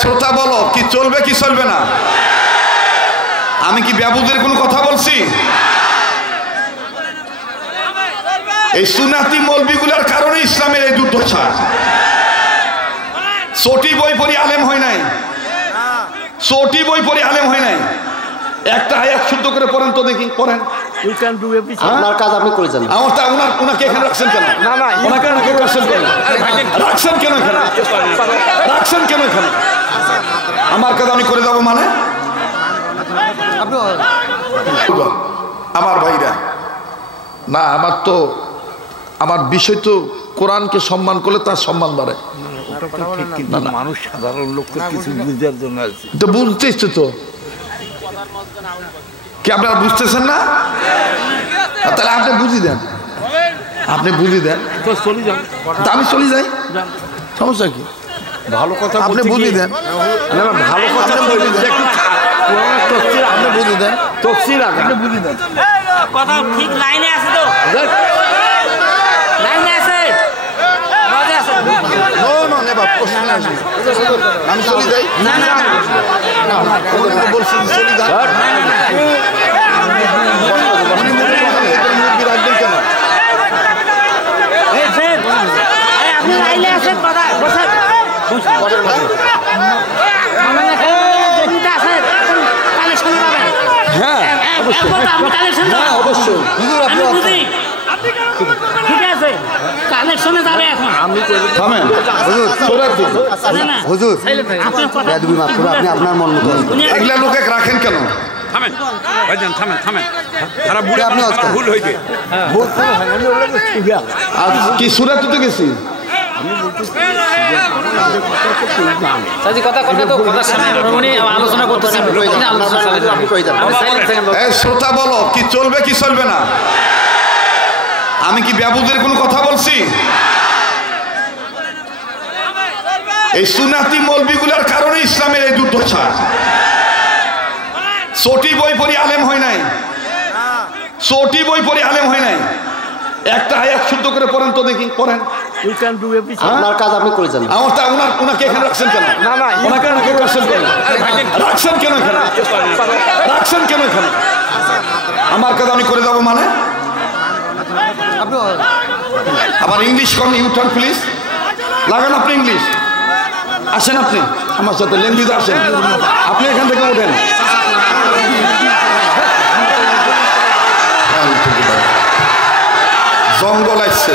শ্রোতা বলো, কি চলবে কি চলবে না? আমি কি বেবুদের কোনো কথা বলছি? এই সুন্নাতি মৌলবিগুলোর কারণে ইসলামের এই দুর্দশা। চটি বই পড়ি আলেম হয় নাই, চটি বই পড়ি আলেম হয় নাই। একটা আয়াত শুদ্ধ করে পড়েন তো দেখি, পড়েন। আপনার কাজ আপনি করে যান। ওনাকে এখানে রাখছেন কেন? ওনাকে রাখছেন কেন? রাখছেন কেন এখানে? রাখছেন কেন এখানে? আমার কাজ আমি করে যাবো মানে? আমার ভাইরা না, আমার বিষয় তো কোরআনকে সম্মান করলে তার সম্মান বাড়ে। মানুষ সাধারণ লোক কিছু বুঝার জন্য তো বুঝতেছ তো, কি আপনারা বুঝতেছেন না? তাহলে আপনি বুঝি দেন, আপনি বুঝি দেন, আমি চলে যাই, সমস্যা কি? ভালো কথা আপনি বুঝি দেন, ভালো কথা আপনি বুঝি দেন, তফসিল আপনি বুঝি দেন। কথা ঠিক লাইনে আছে তো, লাইনে আছে, মজা আছে। আমি চলে যাই, না না বলছি চলে যাই। রাখবেন কেন? আপনি লাইনে আছেন, কথা বসেন। হ্যাঁ অবশ্যই। ঠিক আছে, কালেকশনে যাবে এখন। থামেন হুজুর, আপনি আপনার মন মতো এগুলা লোকে রাখেন কেন? থামেন ভাইজান, থামেন থামেন। তারা বুড়ে আপনি ভুল হইবে। আর কি সুরাত তো গেছি, শ্রোতা বলো, কি চলবে কি চলবে না? আমি কি বেবুদের কোনো কথা বলছি? এই সুন্নাতি মৌলবিগুলোর কারণে ইসলামের এই দুর্দশা। চটি বই পড়ি আলেম হয় নাই, চটি বই পড়ি আলেম হয় নাই। একটা আয়াত শুদ্ধ করে পড়েন তো দেখি, পড়েন। আপনার কাজ আপনি করে যান। ওনাকে এখানে রাখছেন কেন? ওনাকে রাখছেন কেন? রাখছেন কেন এখানে? রাখছেন কেন এখানে? আমার কাজ আমি করে যাবো মানে? আবার ইংলিশ কম, ইউটার্ন প্লিজ লাগান। আপনি ইংলিশ আসেন, আপনি আমার সাথে ল্যাঙ্গুয়েজে আসেন। আপনি এখান থেকে ওঠেন। জঙ্গল আসছে,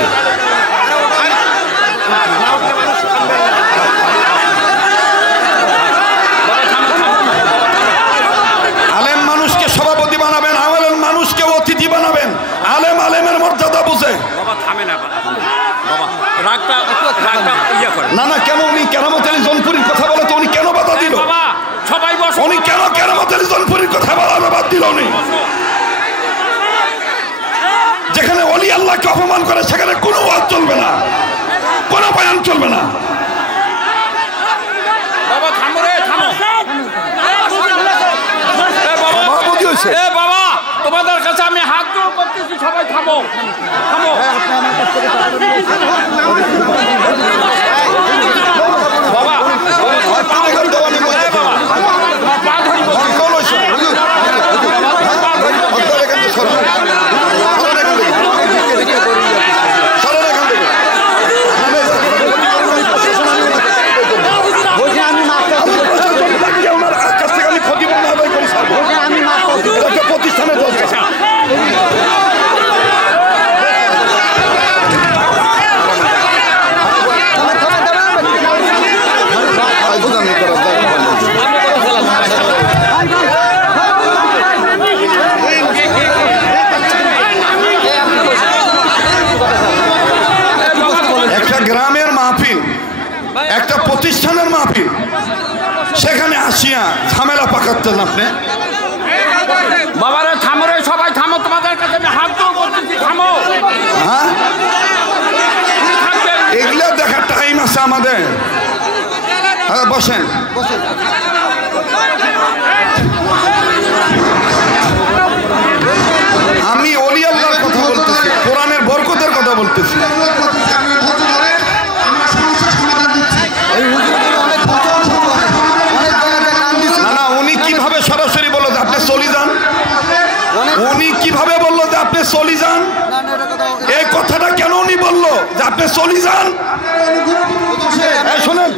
আলেম মানুষকে সভাপতি বানাবেন, আলেম মানুষকে অতিথি বানাবেন। আলেম আলেমের মর্যাদা বুঝে। না না, কেন উনি কেরামত আলী জৌনপুরীর কথা বলে তো উনি কেন বাধা দিল? উনি কেন কেরামত আলী জৌনপুরীর কথা বলার বাদ দিল? উনি যেখানে ওলি আল্লাহকে অপমান করে সেখানে কোনো ওয়াজ চলবে না, কোনো বয়ান চলবে না। বাবা, তোমাদের কাছে আমি হাত জোড় করতেছি, সবাই থামো থামো। বাবা প্রতিষ্ঠানের একটা গ্রামের মাহফিল, একটা প্রতিষ্ঠানের মাহফিল, সেখানে আসিয়া ঝামেলা পাকাচ্ছেন আপনি। বাবারে থামো রে, সবাই থামো, তোমাদের কাছে আমি হাত জোড় করতেছি, থামো। হ্যাঁ, এগুলো দেখার টাইম আছে আমাদের। হ্যাঁ বসেন। আমি ওলি আল্লাহর কথা বলতেছি, কোরআনের বরকতের কথা বলতেছি। আপনি চলে যান, এই কথাটা কেন উনি বললো যে আপনি চলে যান? শোনেন,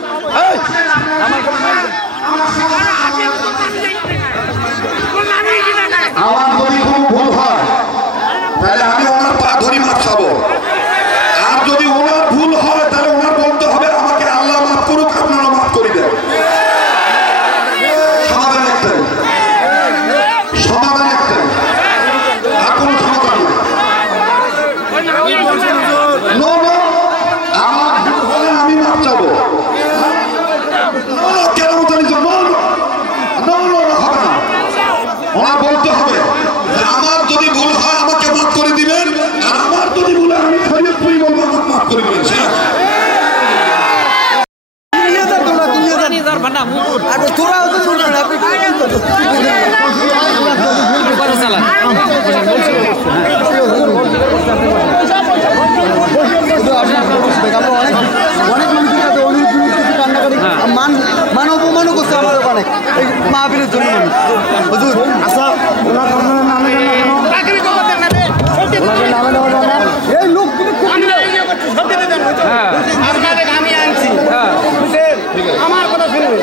আমার যদি কোনো ভুল হয় তাহলে আমি ওনার পা ধরি মাপ খাবো, আর যদি ওনার ভুল হয় তাহলে ওনার বলতে হবে আমাকে আল্লাহ মাফ করুক, আপনারা মাফ করে দেন। সমাধান একটাই, সমাধান একটাই, আর কোনো সমাধান নেই। আমার ভুল হলে আমি মাপ চাবো, কেন হবে না, ওনার বলতে হবে আমার যদি ভুল হয় আমাকে মাফ করে দিবেন, আর আমার যদি ভুল হয় আমি শরীয়তপুরি বলবো আমাকে মাফ করে দিবেন। মান অপমানও করছে আমার অনেক মাহফিলের জন্য হুজুর। আচ্ছা এই লোক আমার কথা শুনুন,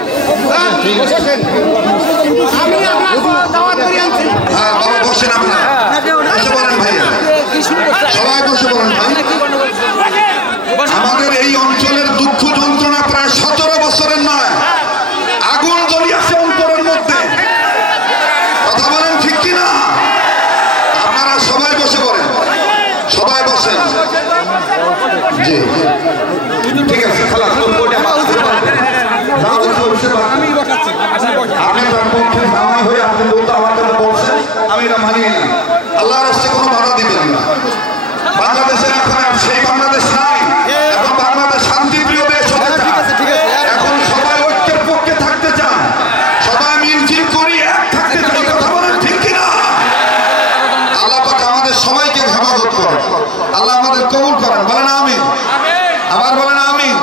বসেন আপনারা, বসে বলেন ভাইয়া, সবাই বসে বলেন ভাই। আমাদের এই অঞ্চলের দুঃখ যন্ত্রণা প্রায় 17 বছরের নয়, আগুন জ্বলি আছে অন্তরের মধ্যে, কথা বলেন ঠিক কিনা? আপনারা সবাই বসে পড়েন, সবাই বসেন। জি ঠিক আছে, আপনি তার পক্ষে জামাই হয়ে আপনি বলতে আমার কাছে বলছেন, আমি এটা মানি না। আল্লাহর রাস্তায় কোনো বাধা দিবেন না। বাংলাদেশের এখন আর সেই বাংলাদেশ নাই, এখন বাংলাদেশ শান্তিপ্রিয় দেশ হতে চায়, এখন সবাই ঐক্যের পক্ষে থাকতে চান, সবাই মিলজিল করি এক থাকতে চাই, কথা বলেন ঠিক কিনা? আল্লাহ পাক আমাদের সবাইকে হেফাজত করেন, আল্লাহ আমাদের কবুল করেন, বলেন আমিন। আবার বলেন আমিন।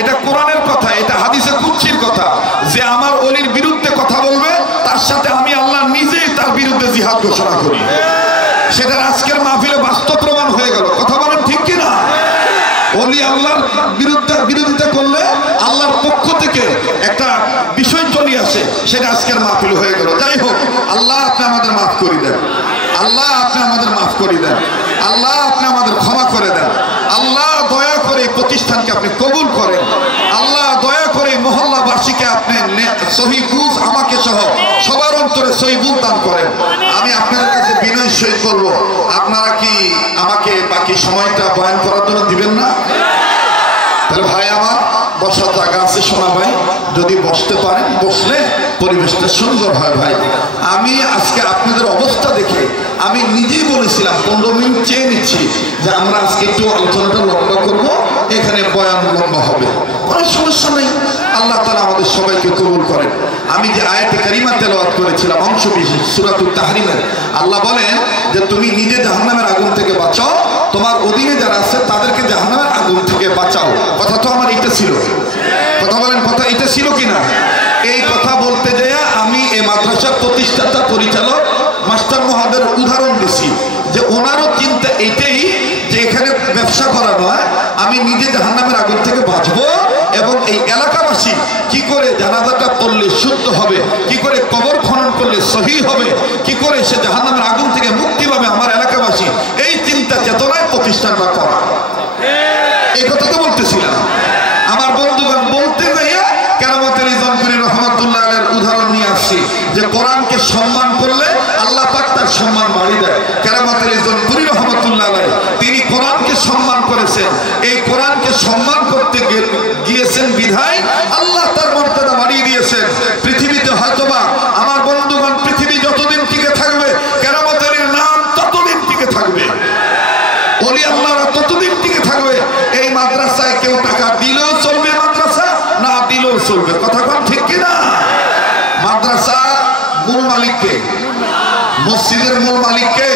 এটা কোরআনের কথা, এটা হাদিসে কুদসির কথা, যে আমার ওলির বিরুদ্ধে কথা বলবে তার সাথে আমি আল্লাহ নিজেই তার বিরুদ্ধে জিহাদ ঘোষণা করি। সেটা আজকের মাহফিলে বাস্তব প্রমাণ হয়ে গেল, কথা বলেন ঠিক কিনা? ওলি আল্লাহর বিরোধিতা করলে আল্লাহর পক্ষ থেকে একটা বিষয় চলে আসে, সেটা আজকের মাহফিল হয়ে গেল। যাই হোক, আল্লাহ আপনি আমাদের মাফ করে দেন, আল্লাহ আপনি আমাদের মাফ করে দেন, আল্লাহ আপনি আমাদের ক্ষমা করে দেন, আল্লাহ দয়া করে এই প্রতিষ্ঠানকে আপনি কবুল করেন, আল্লাহ দয়া করে মহল্লাবাসীকে আপনি সহি বুঝ আমাকে সহ সবার অন্তরে সহি বুঝ দান করেন। আমি আপনাদের কাছে বিনয় সহিত করবো, আপনারা কি আমাকে বাকি সময়টা বয়ান করার জন্য দিবেন না? তাহলে ভাই আমার বসার জায়গা আছে, শোনা ভাই, যদি বসতে পারেন, বসলে পরিবেশটা সুন্দর হয়। ভাই আমি আজকে আপনাদের অবস্থা দেখে আমি নিজেই বলেছিলাম 15 মিনিট চেয়ে নিচ্ছি যে আমরা আজকে একটু আলোচনাটা লম্বা করবো, এখানে বয়ান লম্বা হবে, কোনো সমস্যা নেই। আল্লাহ তাআলা আমাদের সবাইকে কবুল করেন। আমি যে আয়াতে কারিমা তেলাওয়াত করেছিলাম অংশ বিশেষ সূরাতুত তাহরিমের, আল্লাহ বলেন যে তুমি নিজে জাহান্নামের আগুন থেকে বাঁচাও, তোমার অধীনে যারা আছে তাদেরকে জাহান্নামের আগুন থেকে বাঁচাও। কথা তো আমার এটা ছিল, কথা বলেন, কথা এটা ছিল কিনা? এই কথা বলতে যেয়ে আমি এই মাদ্রাসার প্রতিষ্ঠাতা পরিচালক মাস্টার মহাদের উদাহরণ দিছি যে ওনারও চিন্তা এটাই যে এখানে ব্যবসা করা নয়, আমি নিজে জাহান্নামের আগুন থেকে বাঁচবো এবং এই এলাকাবাসী কি করে জানাজাটা পড়লে শুদ্ধ হবে, কি করে কবর খনন করলে সহি হবে, কি করে সে জাহান্নামের আগুন থেকে মুক্তি পাবে আমার এলাকাবাসী, এই চিন্তা চেতনায় প্রতিষ্ঠানটা করা। এই কথা তো বলতেছিলাম। আমার বন্ধুগণ বলতে যাইয়া কেরামতের জনপুরি রহমতুল্লাহ আলাইহির উদাহরণ নিয়ে আসছি যে কোরআনকে সম্মান করলে আল্লাহ পাক তার সম্মান বাড়িয়ে দেয়। কেরামতের জনপুরি রহমতুল্লাহ আলাইহি তিনি কোরআনকে সম্মান করেছেন, এই কোরআনকে সম্মান করতে গিয়েছেন বিধায় আল্লাহ তার মর্যাদা বাড়িয়ে দিয়েছেন। পৃথিবীতে হয়তোবা আমার বন্ধুগণ পৃথিবী যতদিন টিকে থাকবে কেরামতের নাম ততদিন টিকে থাকবে, ওলি আল্লাহরা ততদিন টিকে থাকবে। এই মাদ্রাসায় কেউ টাকা দিলেও চলবে, মাদ্রাসা না দিলেও চলবে, কথা কোন ঠিক কিনা? মাদ্রাসা মূল মালিককে, মসজিদের মূল মালিককে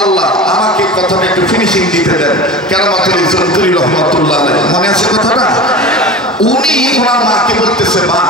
আল্লাহ। আমাকে কথাটা একটু ফিনিশিং দিতে দেন। কেরামতুল জনপুরি রহমতুল্লাহ আলাইহি, মনে আছে কথাটা? উনি ওনার মাকে বলতেছে, মা